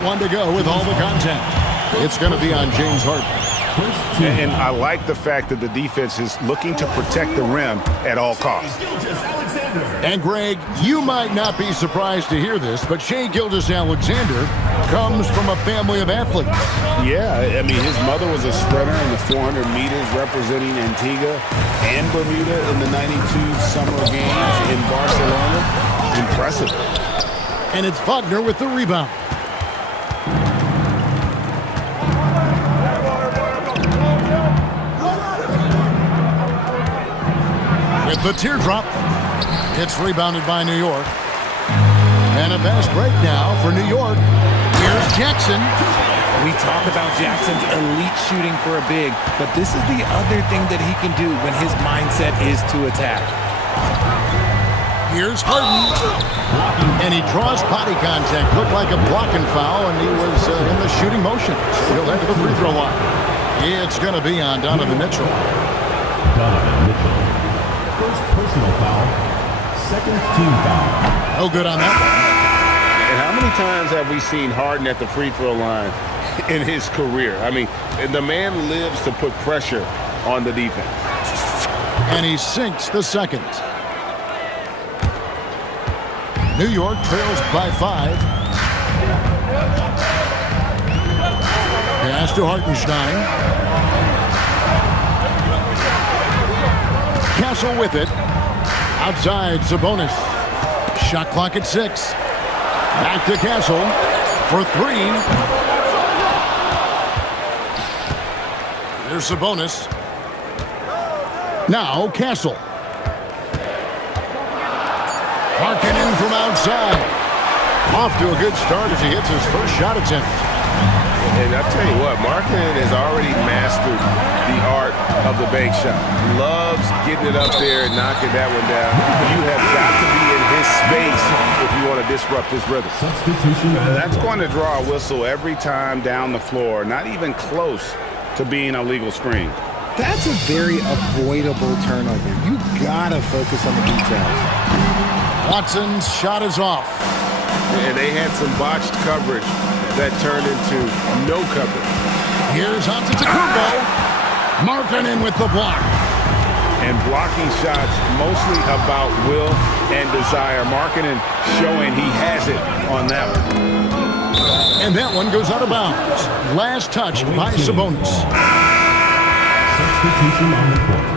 One to go with all the content. It's going to be on James Harden. And I like the fact that the defense is looking to protect the rim at all costs. And Greg, you might not be surprised to hear this, but Shai Gilgeous-Alexander comes from a family of athletes. Yeah, I mean, his mother was a sprinter in the 400 meters representing Antigua and Bermuda in the 92 Summer Games in Barcelona. Impressive. And it's Wagner with the rebound. With the teardrop, it's rebounded by New York. And a fast break now for New York. Here's Jackson. We talk about Jackson's elite shooting for a big, but this is the other thing that he can do when his mindset is to attack. Here's Harden. And he draws body contact. Looked like a blocking foul, and he was in the shooting motion. So he'll head to the free throw line. It's going to be on Donovan Mitchell. Donovan Mitchell. First personal foul, second team foul. No good on that one. And how many times have we seen Harden at the free throw line in his career? I mean, the man lives to put pressure on the defense. And he sinks the second. New York trails by 5. Pass to Hartenstein. Castle with it. Outside, Sabonis. Shot clock at 6. Back to Castle for 3. There's Sabonis. Now Castle. Markkanen from outside. Off to a good start as he hits his first shot attempt. And I tell you what, Markkanen has already mastered the art of the bank shot. Loves getting it up there and knocking that one down. You have got to be in his space if you want to disrupt his rhythm. Substitution. That's going to draw a whistle every time down the floor. Not even close to being a legal screen. That's a very avoidable turnover. You gotta focus on the details. Watson's shot is off. And they had some botched coverage that turned into no coverage. Here's Antetokounmpo. Markkanen with the block. And blocking shots mostly about will and desire. Markkanen showing he has it on that one. And that one goes out of bounds. Last touch by Sabonis. Substitution on the court.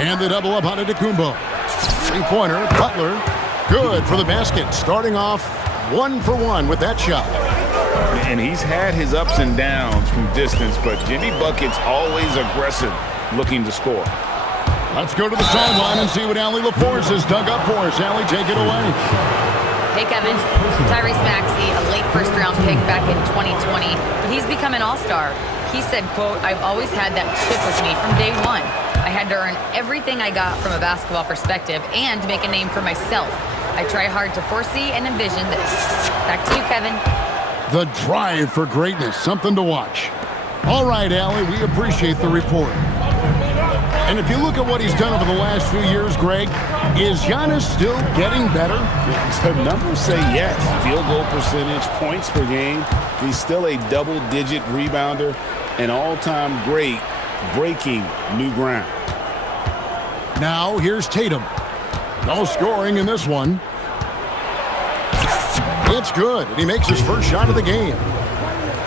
And the double up on Antetokounmpo. Three-pointer, Butler. Good for the basket. Starting off 1 for 1 with that shot. And he's had his ups and downs from distance, but Jimmy Bucket's always aggressive looking to score. Let's go to the sideline and see what Allie LaForce has dug up for us. Allie, take it away. Hey, Kevin. Tyrese Maxey, a late first-round pick back in 2020, but he's become an all-star. He said, quote, "I've always had that chip with me from day one. I had to earn everything I got from a basketball perspective and make a name for myself. I try hard to foresee and envision this." Back to you, Kevin. The drive for greatness, something to watch. All right, Allie, we appreciate the report. And if you look at what he's done over the last few years, Greg, is Giannis still getting better? The numbers say yes. Field goal percentage, points per game. He's still a double-digit rebounder, an all-time great, breaking new ground. Now here's Tatum. No scoring in this one. It's good, and he makes his first shot of the game.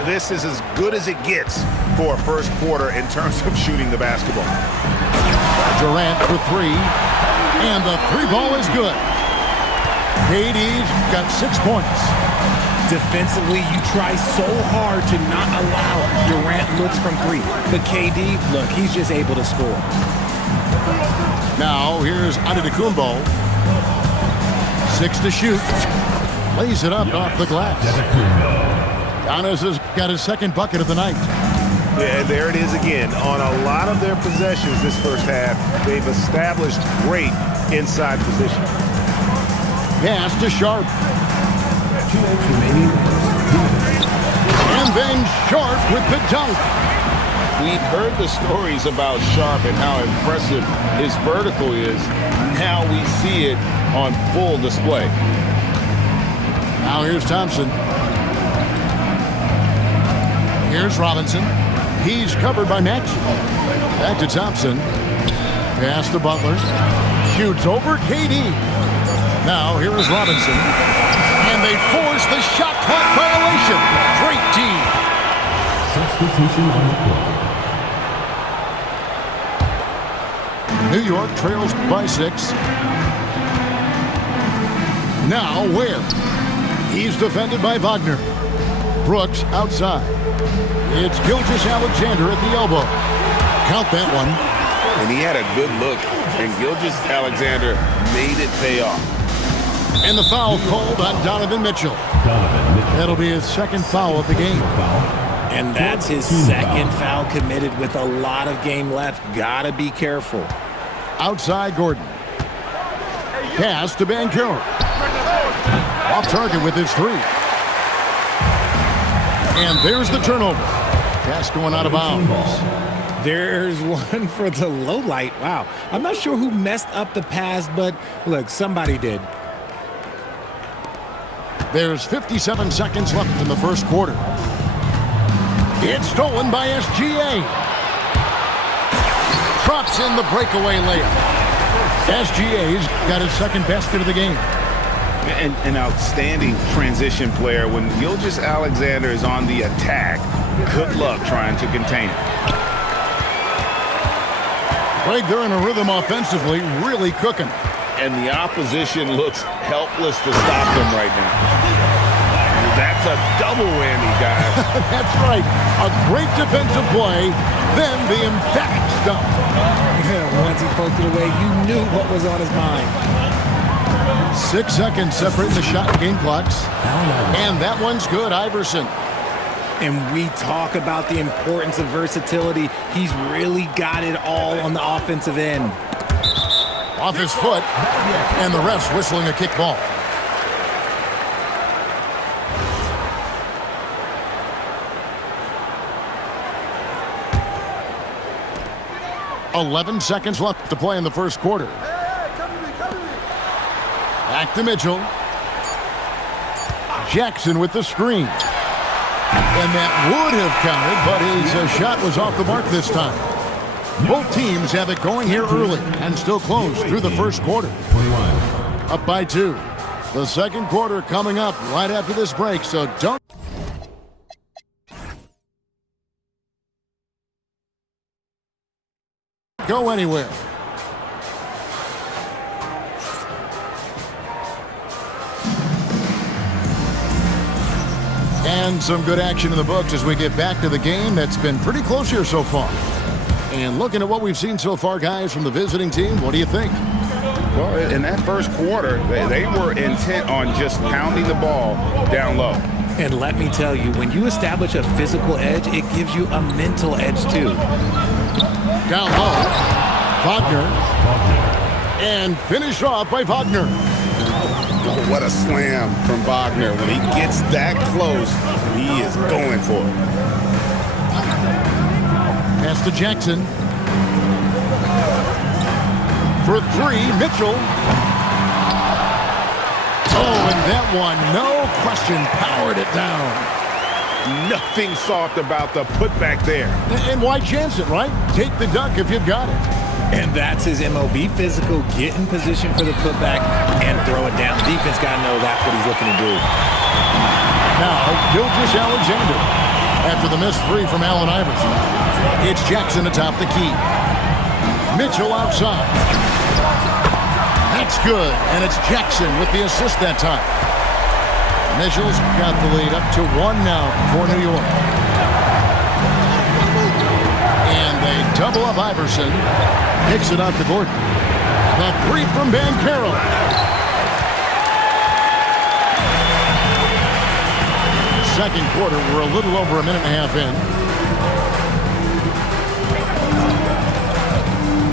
This is as good as it gets for a first quarter in terms of shooting the basketball. Durant for 3, and the 3 ball is good. KD's got 6 points. Defensively, you try so hard to not allow Durant looks from 3. But KD, look, he's just able to score. Now here's Antetokounmpo. 6 to shoot. Lays it up off the glass. Giannis has got his second bucket of the night. Yeah, and there it is again. On a lot of their possessions this first half, they've established great inside position. Pass to Sharp. 2 minutes remaining. And then Sharp with the dunk. We've heard the stories about Sharp and how impressive his vertical is. Now we see it on full display. Now here's Thompson. Here's Robinson. He's covered by Maxey. Back to Thompson. Pass to Butler. Shoots over KD. Now here is Robinson. And they force the shot clock violation. Great team. Substitution on the court. New York trails by 6. Now Ware. He's defended by Wagner. Brooks outside. It's Gilgeous-Alexander at the elbow. Count that one. And he had a good look, and Gilgeous-Alexander made it pay off. And the foul called on Donovan Mitchell. That'll be his second foul of the game. And that's his second foul committed with a lot of game left. Gotta be careful. Outside Gordon. Pass to Banchero. Off target with his 3. And there's the turnover. Pass going out of bounds. There's one for the low light. Wow. I'm not sure who messed up the pass, but look, somebody did. There's 57 seconds left in the first quarter. It's stolen by SGA. Drops in the breakaway layup. SGA's got his second basket of the game. An outstanding transition player. When Gilgeous-Alexander is on the attack, good luck trying to contain it. Greg, they're in a rhythm offensively, really cooking. And the opposition looks helpless to stop them right now. That's a double whammy, guys. That's right. A great defensive play, then the emphatic stuff. Once he poked it away, you knew what was on his mind. 6 seconds separating the shot and game clocks. And that one's good, Iverson. And we talk about the importance of versatility. He's really got it all on the offensive end. Off his foot, and the ref's whistling a kickball. .11 seconds left to play in the first quarter. Back to Mitchell. Jackson with the screen. And that would have counted, but his shot was off the mark this time. Both teams have it going here early and still close through the first quarter. 21. Up by 2. The second quarter coming up right after this break, so don't go anywhere. And some good action in the books as we get back to the game that's been pretty close here so far. And looking at what we've seen so far, guys, from the visiting team, what do you think? Well, in that first quarter, they were intent on just pounding the ball down low. And let me tell you, when you establish a physical edge, it gives you a mental edge too. Down low, Wagner. And finished off by Wagner. Oh, what a slam from Wagner. When he gets that close, he is going for it. Pass to Jackson. For 3, Mitchell. Oh, and that one, no question, powered it down. Nothing soft about the putback there. And why chance it, right? Take the dunk if you've got it. And that's his MOB, physical, get in position for the putback and throw it down. Defense got to know that's what he's looking to do. Now, Gilgeous-Alexander after the missed 3 from Allen Iverson. It's Jackson atop the key. Mitchell outside. That's good, and it's Jackson with the assist that time. Mitchell's got the lead up to 1 now for New York. And they double up Iverson. Kicks it out to Gordon. The 3 from Banchero. Second quarter, we're a little over a minute and a half in.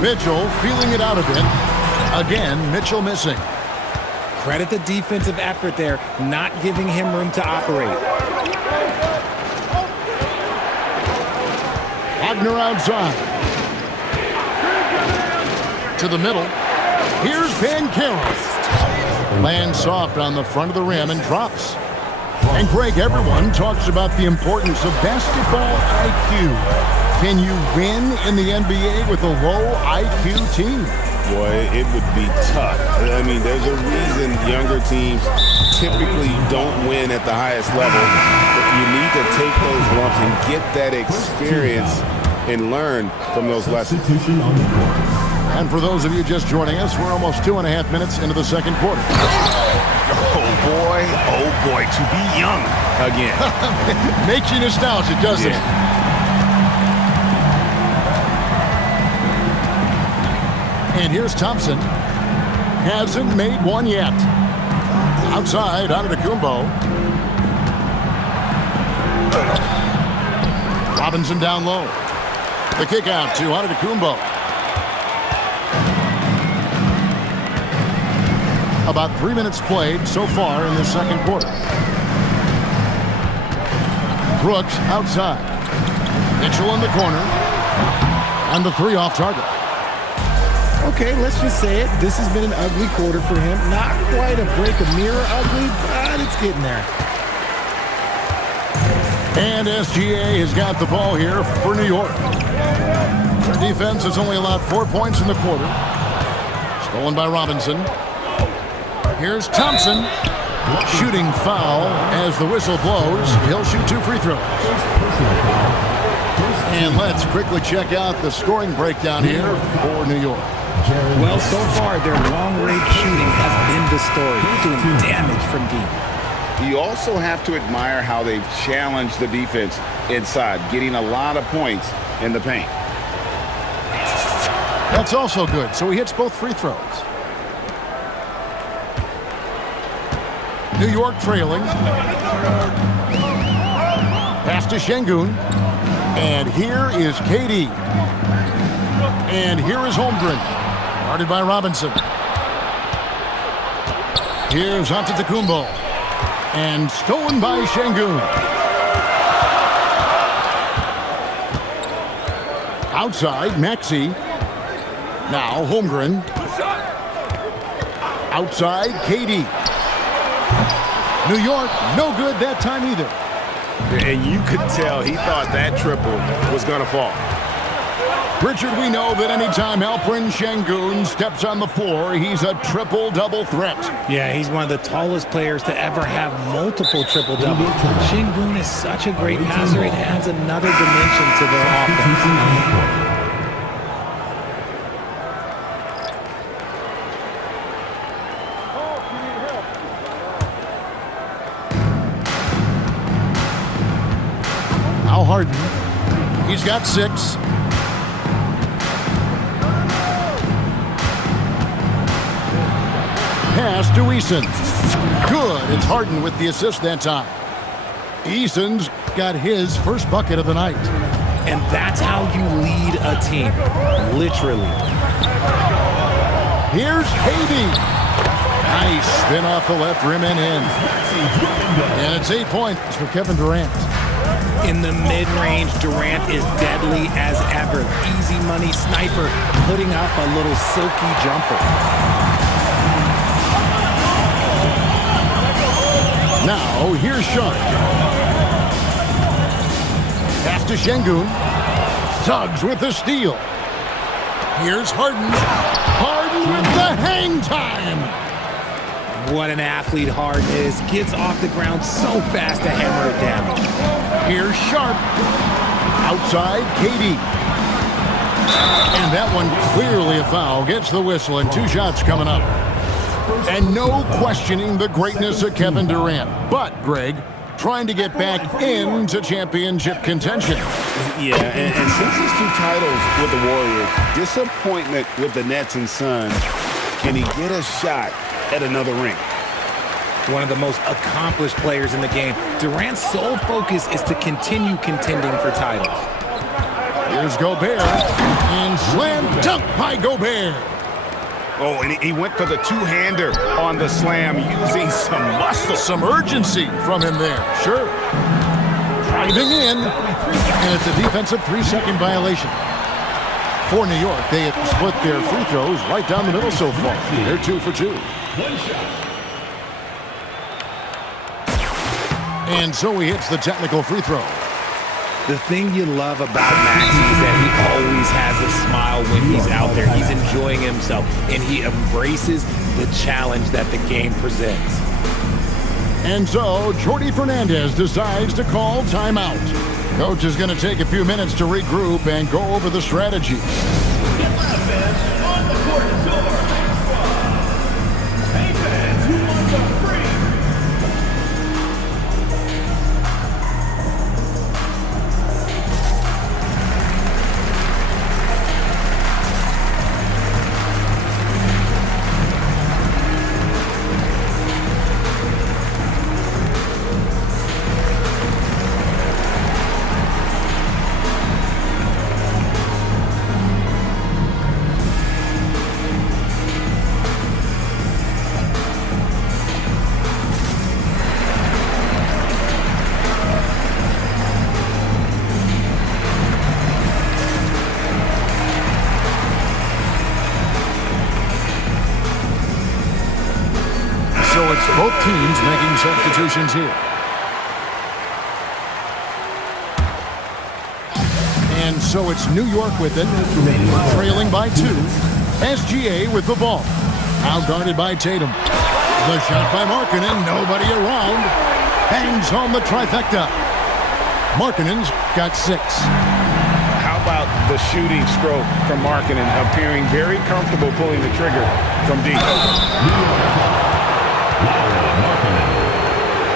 Mitchell feeling it out a bit. Again, Mitchell missing. Credit the defensive effort there, not giving him room to operate. Wagner outside. To the middle. Here's Banchero. Lands soft on the front of the rim and drops. And Greg, everyone talks about the importance of basketball IQ. Can you win in the NBA with a low IQ team? Boy, it would be tough. I mean, there's a reason younger teams typically don't win at the highest level. But you need to take those lumps and get that experience and learn from those lessons. Substitution on the court. And for those of you just joining us, we're almost 2.5 minutes into the second quarter. Oh boy, to be young again. Makes you nostalgic, doesn't it? And here's Thompson. Hasn't made one yet. Outside, Antetokounmpo. Robinson down low. The kick out to Antetokounmpo. About 3 minutes played so far in the second quarter. Brooks outside. Mitchell in the corner. And the three off target. Okay, let's just say it. This has been an ugly quarter for him. Not quite a break a mirror ugly, but it's getting there. And SGA has got the ball here for New York. Their defense has only allowed 4 points in the quarter. Stolen by Robinson. Here's Thompson. Shooting foul as the whistle blows. He'll shoot 2 free throws. And let's quickly check out the scoring breakdown here for New York. Well, so far, their long-range shooting has been the story, doing damage from deep. You also have to admire how they've challenged the defense inside, getting a lot of points in the paint. That's also good, so he hits both free throws. New York trailing. Pass to Şengün. And here is KD. And here is Holmgren. Guarded by Robinson. Here's Antetokounmpo. And stolen by Şengün. Outside, Maxey. Now Holmgren. Outside, KD. New York, no good that time either. And you could tell he thought that triple was going to fall. Richard, we know that anytime Alperen Şengün steps on the floor, he's a triple-double threat. Yeah, he's one of the tallest players to ever have multiple triple-doubles. Şengün is such a great passer, it adds another dimension to their offense. Now Harden. He's got 6. Pass to Eason. Good. It's Harden with the assist that time. Eason's got his first bucket of the night. And that's how you lead a team. Literally. Here's KD. Nice spin off the left rim and in. And it's 8 points for Kevin Durant. In the mid-range, Durant is deadly as ever. Easy money sniper, putting up a little silky jumper. Now, here's Sharp. Pass to Şengün. Suggs with the steal. Here's Harden. Harden with the hang time. What an athlete Harden is. Gets off the ground so fast to hammer it down. Here's Sharp. Outside, KD. And that one clearly a foul. Gets the whistle and 2 shots coming up. And no questioning the greatness of Kevin Durant. But, Greg, trying to get back into championship contention. Yeah, and since his 2 titles with the Warriors, disappointment with the Nets and Suns, can he get a shot at another ring? One of the most accomplished players in the game. Durant's sole focus is to continue contending for titles. Here's Gobert. And slam dunk by Gobert. Oh, and he went for the 2-hander on the slam, using some muscle. Some urgency from him there. Sure. Driving in. And it's a defensive 3-second violation. For New York, they have split their free throws right down the middle so far. They're 2 for 2. And so he hits the technical free throw. The thing you love about Maxey is that he always has a smile when he's out there. He's enjoying himself, and he embraces the challenge that the game presents. And so, Jordi Fernandez decides to call timeout. Coach is going to take a few minutes to regroup and go over the strategy. Get loud, fans. On the court is over. Hey, fans, who wants a free? So it's both teams making substitutions here. And so it's New York with it, trailing by 2. SGA with the ball. Now guarded by Tatum. The shot by Markkanen, nobody around. Bangs home the trifecta. Markkanen's got 6. How about the shooting stroke from Markkanen, appearing very comfortable pulling the trigger from deep?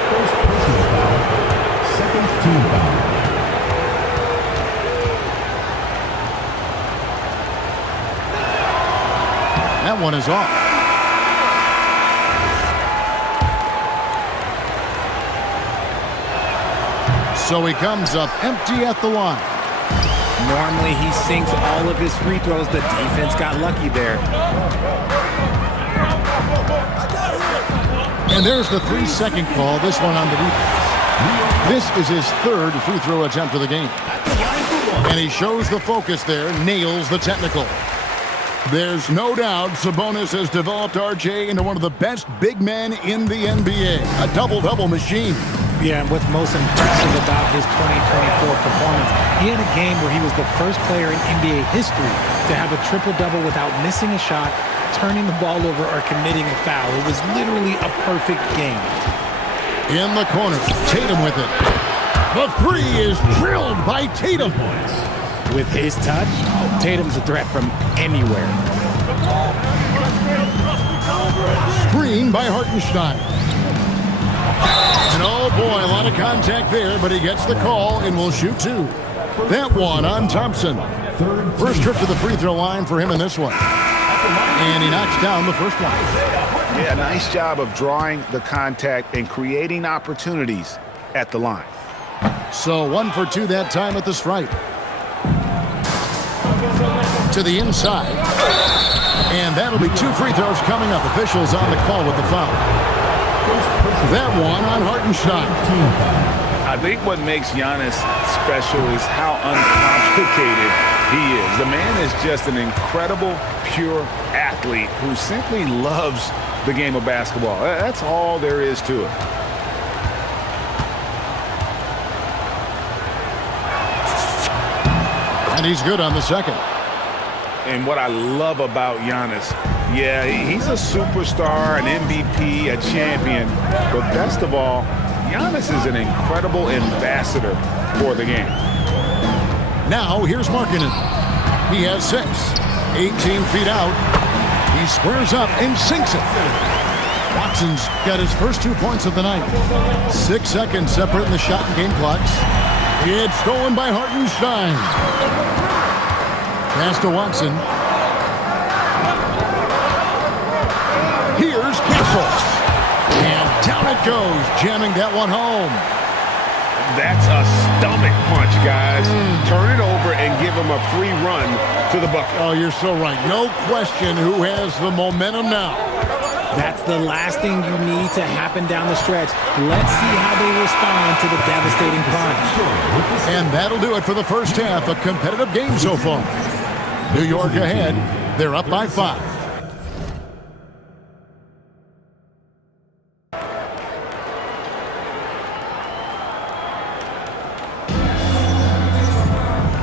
First personal foul. Second team foul. That one is off. So he comes up empty at the line. Normally, he sinks all of his free throws. The defense got lucky there. And there's the 3-second call, this one on the defense. This is his 3rd free throw attempt of the game. And he shows the focus there, nails the technical. There's no doubt Sabonis has developed RJ into one of the best big men in the NBA. A double-double machine. Yeah, and what's most impressive about his 2024 performance, he had a game where he was the first player in NBA history to have a triple-double without missing a shot, turning the ball over, or committing a foul. It was literally a perfect game. In the corner, Tatum with it. The 3 is drilled by Tatum. With his touch, Tatum's a threat from anywhere. Screen by Hartenstein. And oh boy, a lot of contact there, but he gets the call and will shoot 2. That one on Thompson. First trip to the free throw line for him in this one. And he knocks down the first one. Yeah, nice job of drawing the contact and creating opportunities at the line. So 1 for 2 that time at the stripe. To the inside. And that'll be 2 free throws coming up. Officials on the call with the foul. That one on Hartenstein. I think what makes Giannis special is how uncomplicated he is. The man is just an incredible, pure athlete who simply loves the game of basketball. That's all there is to it. And he's good on the second. And what I love about Giannis, yeah, he's a superstar, an MVP, a champion. But best of all, Giannis is an incredible ambassador for the game. Now, here's Markkanen. He has 6. 18 feet out. He squares up and sinks it. Watson's got his first 2 points of the night. 6 seconds separating the shot and game clocks. It's stolen by Hartenstein. Pass to Watson. Here's Kessel. And down it goes, jamming that one home. That's a stomach punch, guys. Turn it over and give him a free run to the bucket. Oh, you're so right. No question who has the momentum now. That's the last thing you need to happen down the stretch. Let's see how they respond to the devastating crunch. And that'll do it for the first half. A competitive game so far. New York ahead. They're up by 5.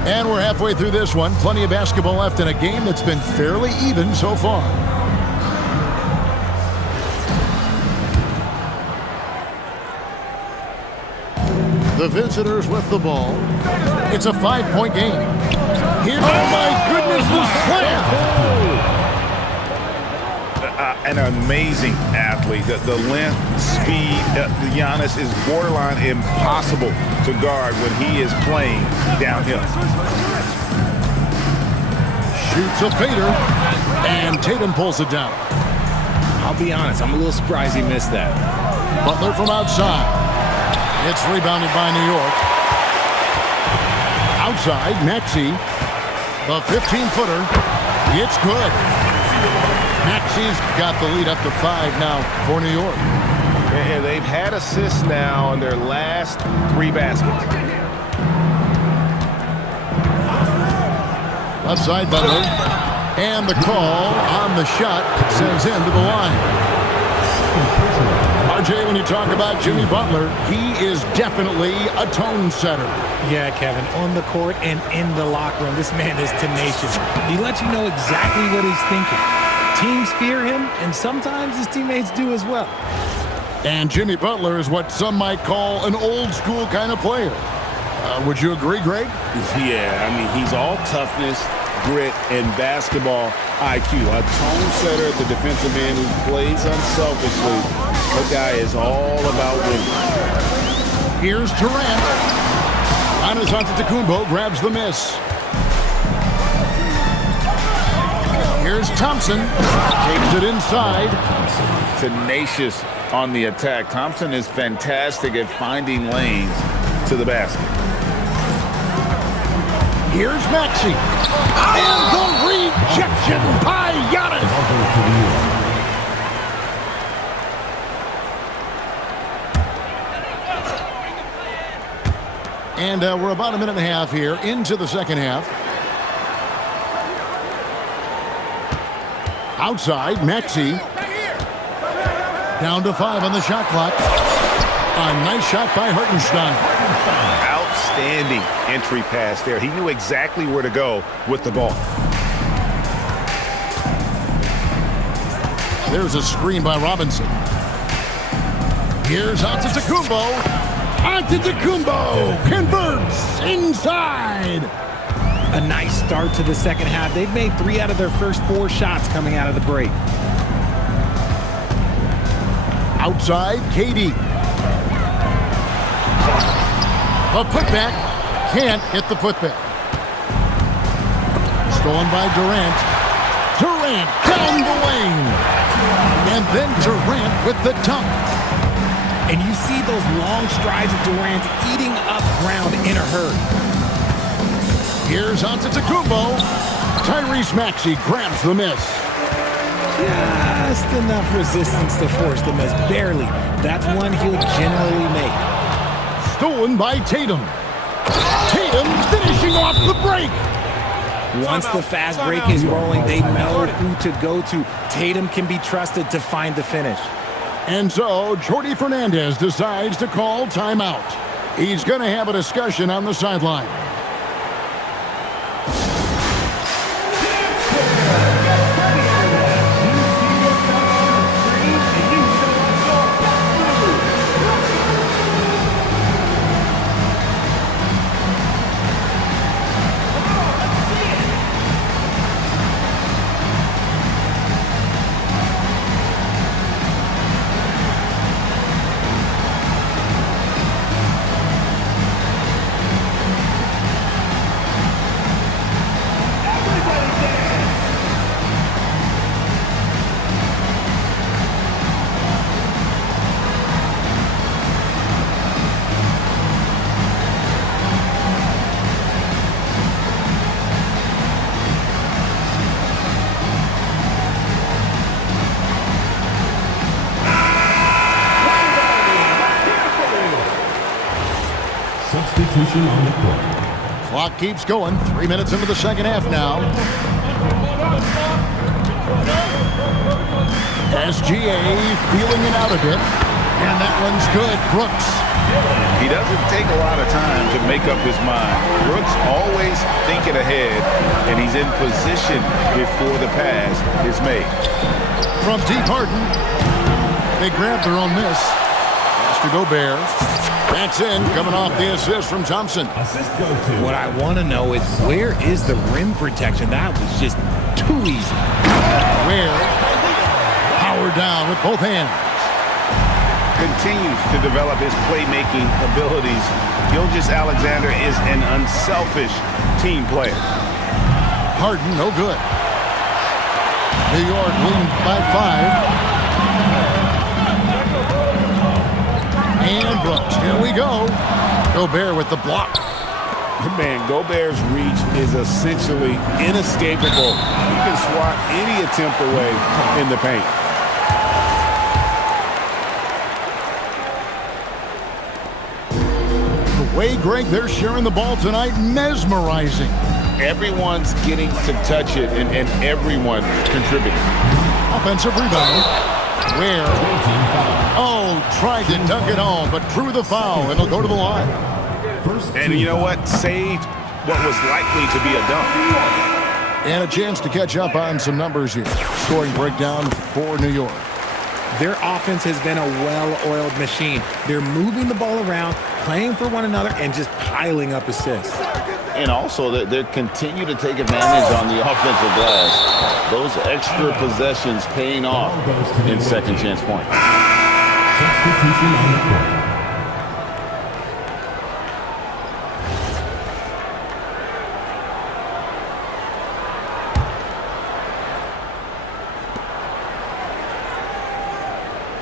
And we're halfway through this one. Plenty of basketball left in a game that's been fairly even so far. The visitors with the ball. It's a 5-point game. Here, oh my goodness, the slam! An amazing athlete. The length, speed, Giannis is borderline impossible to guard when he is playing downhill. Shoots a fader, and Tatum pulls it down. I'll be honest, I'm a little surprised he missed that. Butler from outside. It's rebounded by New York. Outside, Maxey. The 15-footer. It's good. Maxey's got the lead up to 5 now for New York. And they've had assists now on their last 3 baskets. Left side, Butler. And the call on the shot. It sends him to the line. RJ, when you talk about Jimmy Butler, he is definitely a tone setter. Yeah, Kevin, on the court and in the locker room, this man is tenacious. He lets you know exactly what he's thinking. Teams fear him, and sometimes his teammates do as well. And Jimmy Butler is what some might call an old-school kind of player. Would you agree, Greg? Yeah, I mean, he's all toughness, grit, and basketball IQ. A tone setter, the defensive end who plays unselfishly. That guy is all about winning. Here's Durant. Giannis Antetokounmpo grabs the miss. Here's Thompson. Takes it inside. Tenacious on the attack. Thompson is fantastic at finding lanes to the basket. Here's Maxey. And the rejection by Giannis. And we're about a minute and a half here into the second half. Outside, Maxey. Down to 5 on the shot clock. A nice shot by Hartenstein. Outstanding entry pass there. He knew exactly where to go with the ball. There's a screen by Robinson. Here's Antetokounmpo. Antetokounmpo converts inside. A nice start to the second half. They've made 3 out of their first 4 shots coming out of the break. Outside, KD. A putback. Can't hit the putback. Stolen by Durant. Durant down the lane. And then Durant with the dunk. And you see those long strides of Durant eating up ground in a hurry. Here's Antetokounmpo. Tyrese Maxey grabs the miss. Just enough resistance to force the miss. Barely. That's one he'll generally make. Stolen by Tatum. Tatum finishing off the break. Once the fast break is rolling, they know who to go to. Tatum can be trusted to find the finish. And so, Jordi Fernandez decides to call timeout. He's going to have a discussion on the sideline. Substitution on the court. Clock keeps going. 3 minutes into the second half now. SGA feeling it out a bit. And that one's good. Brooks. He doesn't take a lot of time to make up his mind. Brooks always thinking ahead, and he's in position before the pass is made. From deep Harden. They grab their own miss. Pass to Gobert. That's in, coming off the assist from Thompson. Assist goes to. What I want to know is, where is the rim protection? That was just too easy. Where? Howard down with both hands. Continues to develop his playmaking abilities. Gilgeous-Alexander is an unselfish team player. Harden, no good. New York leading by 5. And Brooks, here we go. Gobert with the block. Man, Gobert's reach is essentially inescapable. He can swat any attempt away in the paint. The way, Greg, they're sharing the ball tonight, mesmerizing. Everyone's getting to touch it, and everyone contributing. Offensive rebound. Where? Oh, tried to dunk it home, but drew the foul. It'll go to the line. And you know what? Saved what was likely to be a dunk. And a chance to catch up on some numbers here. Scoring breakdown for New York. Their offense has been a well-oiled machine. They're moving the ball around, playing for one another, and just piling up assists. And also, they continue to take advantage on the offensive glass. Those extra possessions paying off in second chance points. Substitution on the court.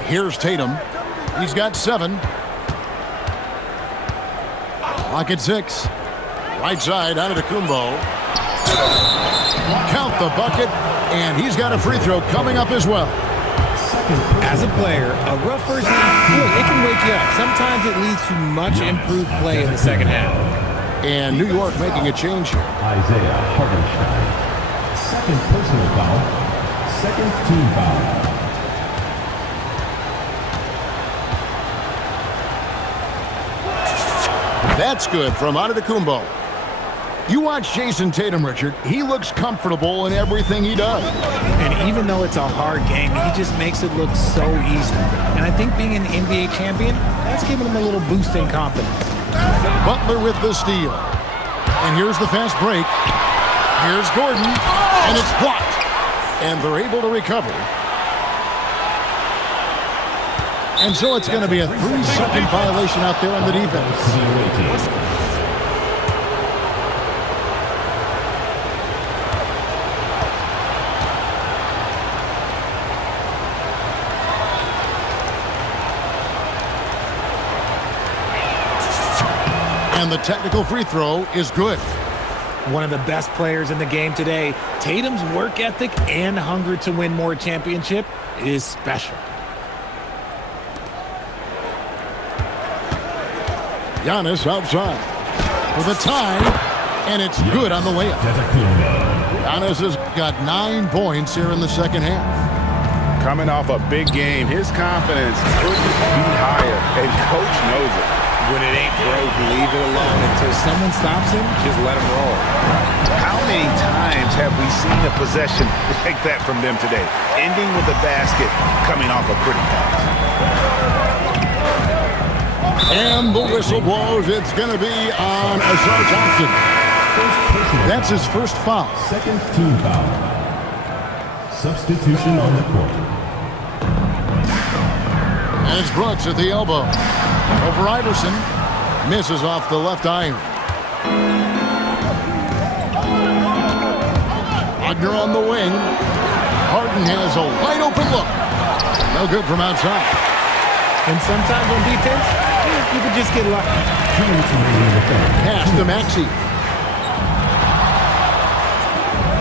Here's Tatum. He's got 7. Clock at 6. Right side, out of the Kumbo. Count the bucket, and he's got a free throw coming up as well. As a player, a rough first half, it can wake you up. Sometimes it leads to much improved play in the second half. And New York making a change here. Isaiah Hartenstein. Second personal foul. Second team foul. That's good from Antetokounmpo. You watch Jason Tatum, Richard. He looks comfortable in everything he does. And even though it's a hard game, he just makes it look so easy. And I think being an NBA champion, that's giving him a little boost in confidence. Butler with the steal. And here's the fast break. Here's Gordon, and it's blocked. And they're able to recover. And so it's going to be a 3-second violation out there on the defense. And the technical free throw is good. One of the best players in the game today. Tatum's work ethic and hunger to win more championship is special. Giannis outside for the tie, and it's good on the layup. Giannis has got 9 points here in the second half. Coming off a big game, his confidence couldn't be higher, and coach knows it. When it ain't broke, leave it alone. Until someone stops him, just let him roll. How many times have we seen a possession like that from them today? Ending with a basket, coming off a pretty pass. And the whistle blows. It's going to be on Asar Thompson. That's his first foul. Second team foul. Substitution on the court. And it's Brooks at the elbow. Over Iverson. Misses off the left iron. Wagner on the wing. Harden has a wide open look. No good from outside. And sometimes on defense, you could just get lucky. Pass to Maxey.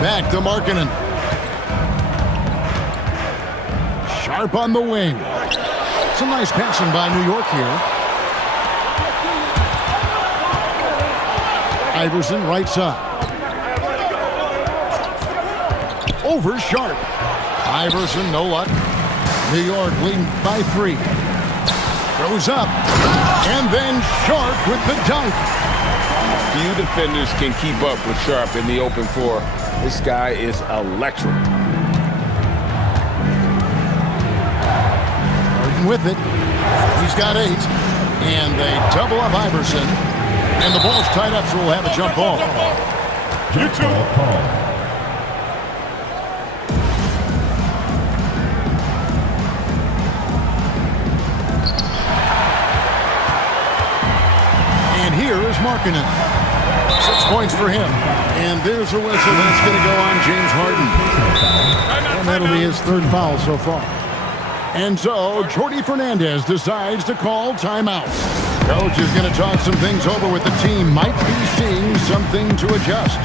Back to Markkanen. Sharp on the wing. Some nice passing by New York here. Iverson, right side. Over Sharp. Iverson, no luck. New York leading by 3. Throws up. And then Sharp with the dunk. Few defenders can keep up with Sharp in the open floor. This guy is electric. Harden with it. He's got 8. And they double up Iverson. And the ball's tied up, so we'll have a jump ball. Jump ball call. And here is Markkanen. 6 points for him. And there's a whistle that's going to go on James Harden. And that'll be his 3rd foul so far. And so, Jordi Fernandez decides to call timeout. Coach is going to talk some things over with the team. Might be seeing something to adjust.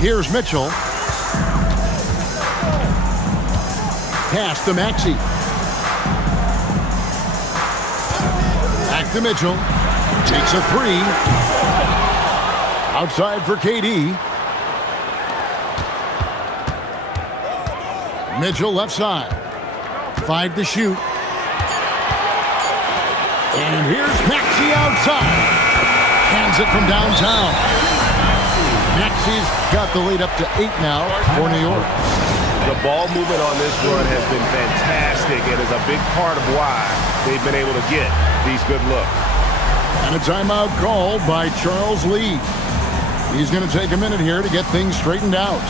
Here's Mitchell. Pass to Maxey. Back to Mitchell. Takes a 3. Outside for KD. Mitchell left side. 5 to shoot. And here's Maxey outside. Hands it from downtown. Maxey's got the lead up to 8 now for New York. The ball movement on this run has been fantastic and is a big part of why they've been able to get these good looks. And a timeout called by Charles Lee. He's going to take a minute here to get things straightened out.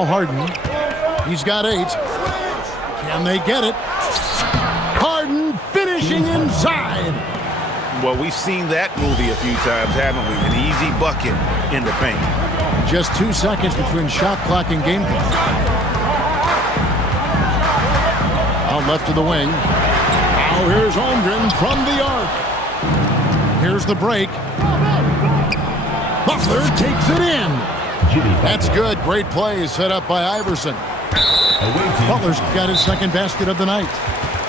Now Harden. He's got 8. Can they get it? Harden finishing inside. Well, we've seen that movie a few times, haven't we? An easy bucket in the paint. Just 2 seconds between shot clock and game clock. Out left to the wing. Now here's Holmgren from the arc. Here's the break. Butler takes it in. That's good. Great play set up by Iverson. Butler's got his 2nd basket of the night.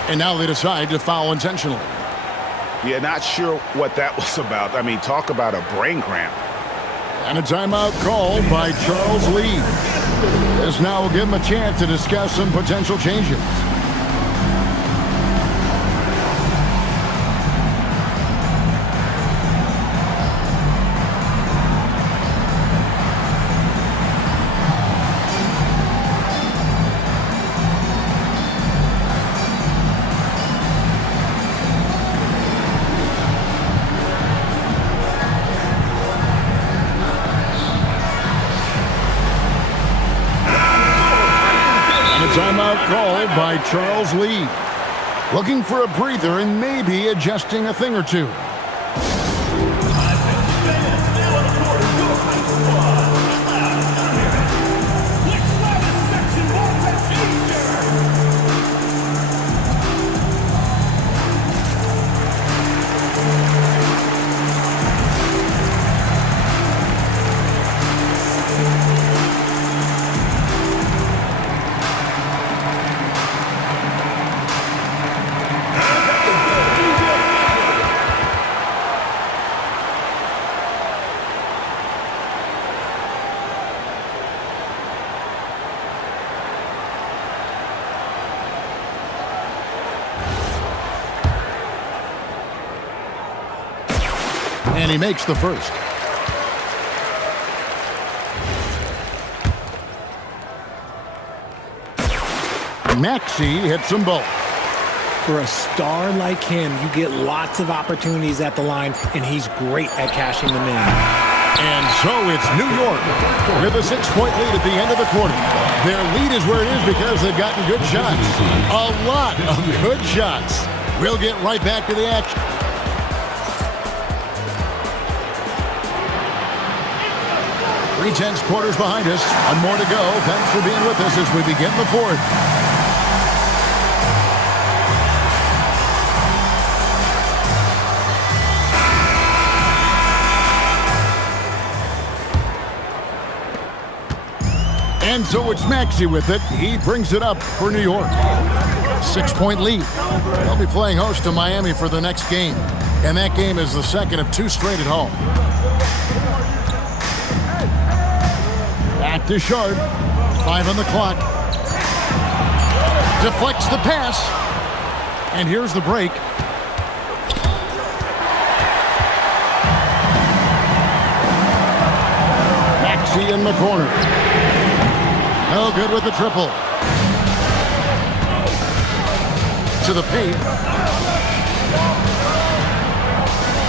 And now they decide to foul intentionally. Yeah, not sure what that was about. I mean, talk about a brain cramp. And a timeout called by Charles Lee. This now will give him a chance to discuss some potential changes. Timeout called by Charles Lee. Looking for a breather and maybe adjusting a thing or two. And he makes the first. Maxey hits them both. For a star like him, you get lots of opportunities at the line, and he's great at cashing them in. And so it's New York with a 6-point lead at the end of the quarter. Their lead is where it is because they've gotten good shots. A lot of good shots. We'll get right back to the action. Three-tenths quarters behind us. One more to go. Thanks for being with us as we begin the fourth. And so it's Maxey with it. He brings it up for New York. 6-point lead. They'll be playing host to Miami for the next game. And that game is the second of 2 straight at home. Back to Shard. 5 on the clock. Deflects the pass. And here's the break. Maxey in the corner. No good with the triple. To the paint.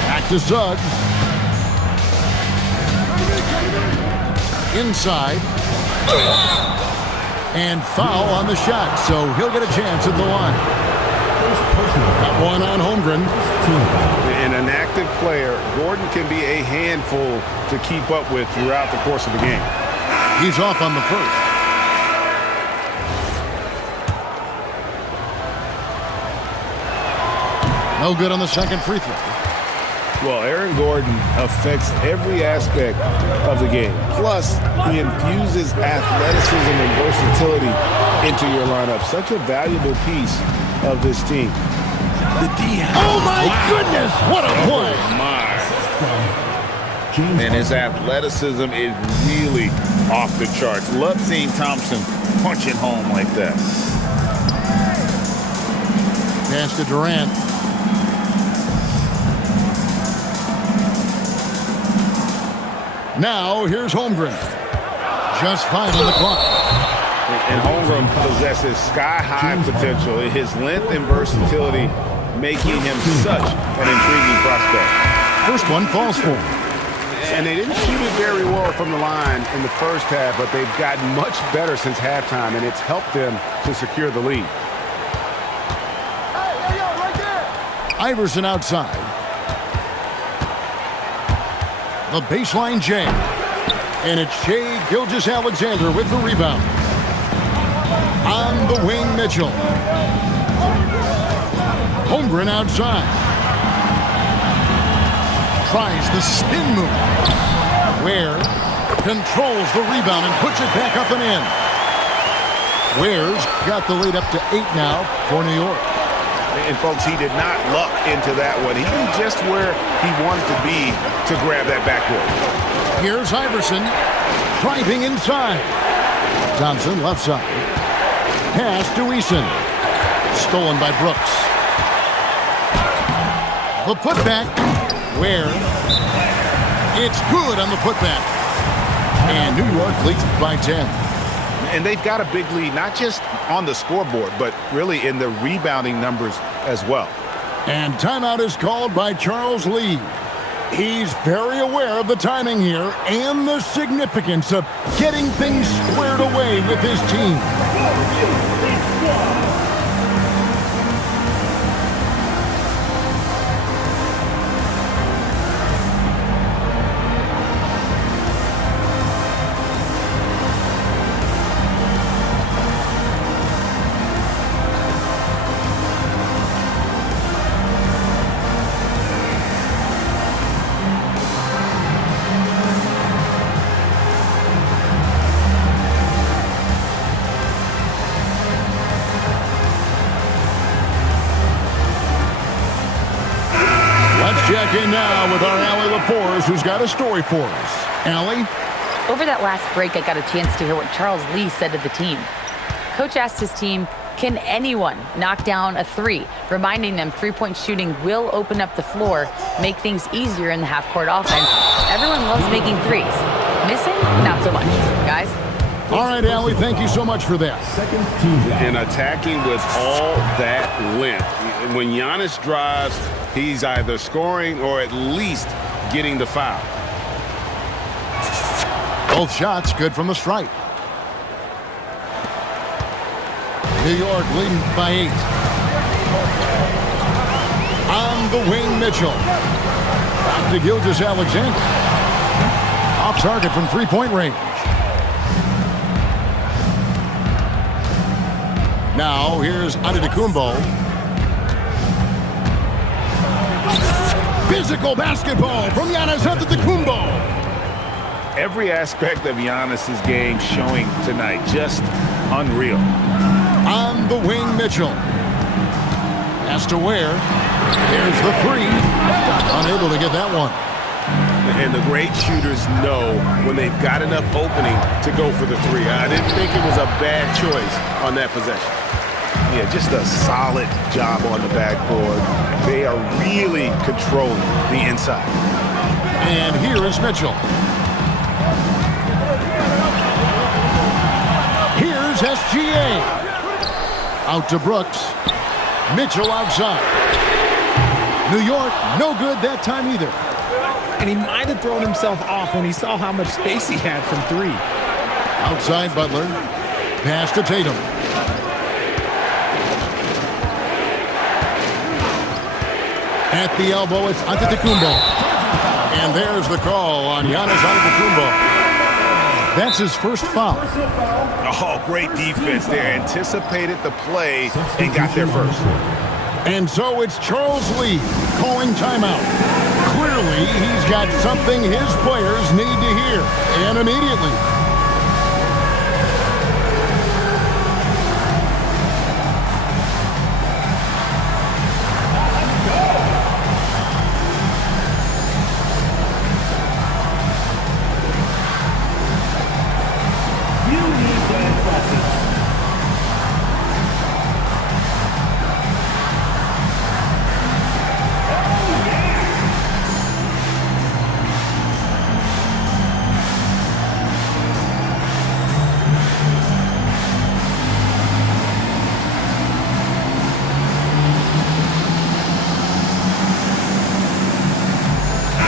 Back to Suggs. Inside. And foul on the shot, so he'll get a chance at the line. That one on Holmgren. And an active player, Gordon can be a handful to keep up with throughout the course of the game. He's off on the first. No good on the second free throw. Well, Aaron Gordon affects every aspect of the game. Plus, he infuses athleticism and versatility into your lineup. Such a valuable piece of this team. The D. Oh, my goodness! What a play! And his athleticism is really off the charts. Love seeing Thompson punching home like that. Pass to Durant. Now, here's Holmgren. Just 5 on the clock. And Holmgren possesses sky-high potential. His length and versatility making him such an intriguing prospect. First one falls for him. And they didn't shoot it very well from the line in the first half, but they've gotten much better since halftime, and it's helped them to secure the lead. Iverson outside. The baseline Jay. And it's Shai Gilgeous-Alexander with the rebound. On the wing, Mitchell. Holmgren outside. Tries the spin move. Ware controls the rebound and puts it back up and in. Ware's got the lead up to 8 now for New York. And, folks, he did not luck into that one. He knew just where he wanted to be to grab that backboard. Here's Iverson driving inside. Thompson left side. Pass to Eason. Stolen by Brooks. The putback. Ware. It's good on the putback. And New York leads by 10. And they've got a big lead, not just on the scoreboard, but really in the rebounding numbers as well. And timeout is called by Charles Lee. He's very aware of the timing here and the significance of getting things squared away with his team. Check in now with our Allie LaForce, who's got a story for us. Allie? Over that last break, I got a chance to hear what Charles Lee said to the team. Coach asked his team, Can anyone knock down a three? Reminding them three-point shooting will open up the floor, make things easier in the half-court offense. Everyone loves making threes. Missing? Not so much. Guys? All right, Allie, thank you so much for that. And attacking with all that length. When Giannis drives, he's either scoring or at least getting the foul. Both shots good from the stripe. New York leading by 8. On the wing, Mitchell. Back to Gilgeous-Alexander. Off target from three-point range. Now, here's Antetokounmpo. Physical basketball from Giannis Antetokounmpo. Every aspect of Giannis's game showing tonight. Just unreal. On the wing, Mitchell. Has to Ware. Here's the three. Unable to get that one. And the great shooters know when they've got enough opening to go for the three. I didn't think it was a bad choice on that possession. Yeah, just a solid job on the backboard. They are really controlling the inside. And here is Mitchell. Here's SGA. Out to Brooks. Mitchell outside. New York, no good that time either. And he might have thrown himself off when he saw how much space he had from three. Outside Butler. Pass to Tatum. At the elbow, it's Antetokounmpo. And there's the call on Giannis Antetokounmpo. That's his first foul. Oh, great defense there. Anticipated the play and got there first. And so it's Charles Lee calling timeout. Clearly, he's got something his players need to hear, and immediately.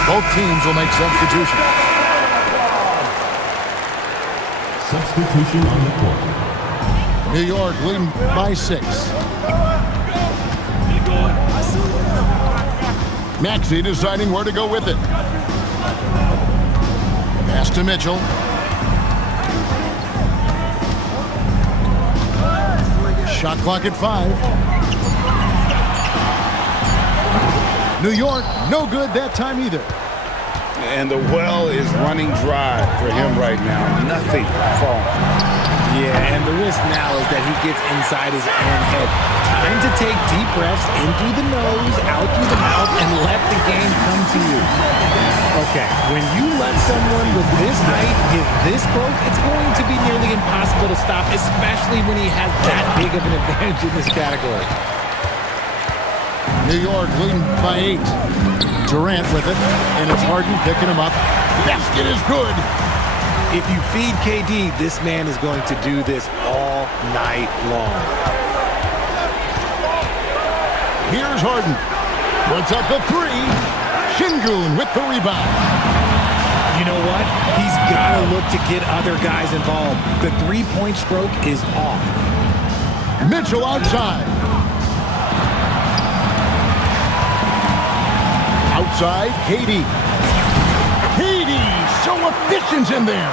Both teams will make substitutions. Substitution on the court. New York leading by 6. Maxey deciding where to go with it. Pass to Mitchell. Shot clock at 5. New York, no good that time either. And the well is running dry for him right now. Nothing falling. Yeah, and the risk now is that he gets inside his own head. Time to take deep breaths in through the nose, out through the mouth, and let the game come to you. Okay, when you let someone with this height get this close, it's going to be nearly impossible to stop, especially when he has that big of an advantage in this category. New York leading by 8. Durant with it, and it's Harden picking him up. Basket is good. If you feed KD, this man is going to do this all night long. Here's Harden. Puts up the 3. Şengün with the rebound. You know what? He's got to look to get other guys involved. The three-point stroke is off. Mitchell outside. Outside, KD. KD, so efficient in there.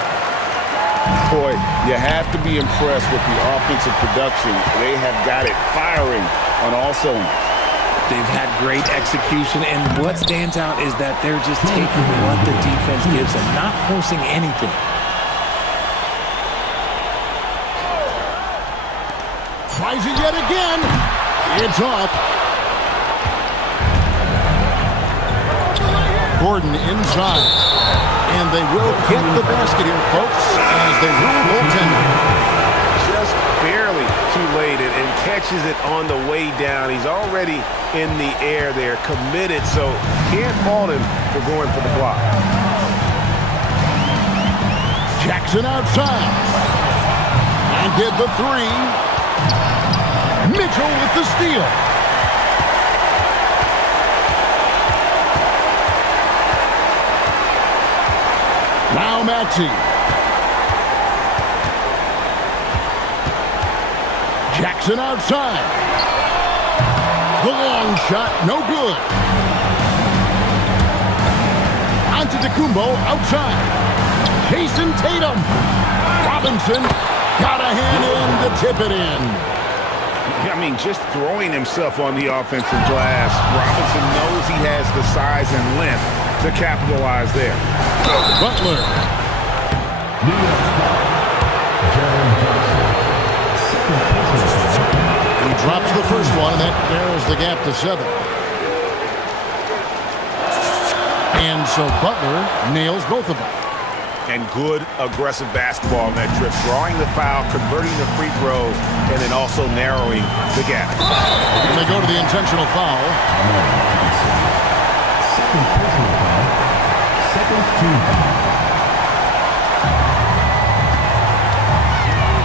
Boy, you have to be impressed with the offensive production. They have got it firing on all cylinders. They've had great execution, and what stands out is that they're just taking what the defense gives them, not forcing anything. Tries it yet again. It's off. Gordon inside. And they will get the basket here, folks, as they rule goaltender. Just barely too late, and catches it on the way down. He's already in the air there, committed, so can't fault him for going for the block. Jackson outside. And get the three. Mitchell with the steal. Now Maxey. Jackson outside. The long shot, no good. Antetokounmpo outside. Jason Tatum. Robinson got a hand in to tip it in. I mean, just throwing himself on the offensive glass. Robinson knows he has the size and length to capitalize there. Butler. New York foul. Jaren Johnson. Second personal foul. He drops the first one, and that narrows the gap to 7. And so Butler nails both of them. And good aggressive basketball on that trip. Drawing the foul, converting the free throws, and then also narrowing the gap. And they go to the intentional foul. Second personal foul. Second team foul.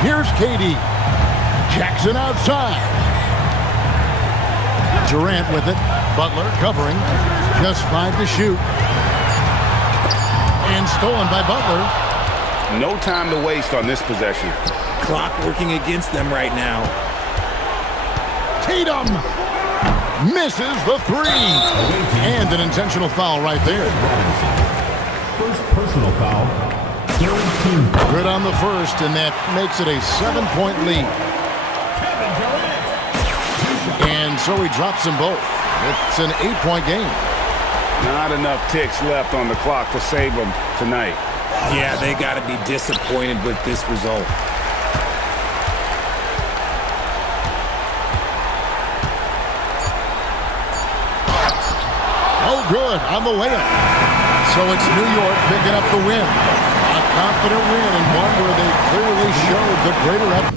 Here's KD. Jackson outside. Durant with it. Butler covering. Just 5 to shoot. And stolen by Butler. No time to waste on this possession. Clock working against them right now. Tatum misses the three. And an intentional foul right there. First personal foul. Third team foul. Good on the first, and that makes it a 7-point lead. And so he drops them both. It's an 8-point game. Not enough ticks left on the clock to save them tonight. Yeah, they got to be disappointed with this result. Oh, good on the layup. So it's New York picking up the win. A confident win and one where they clearly showed the greater effort.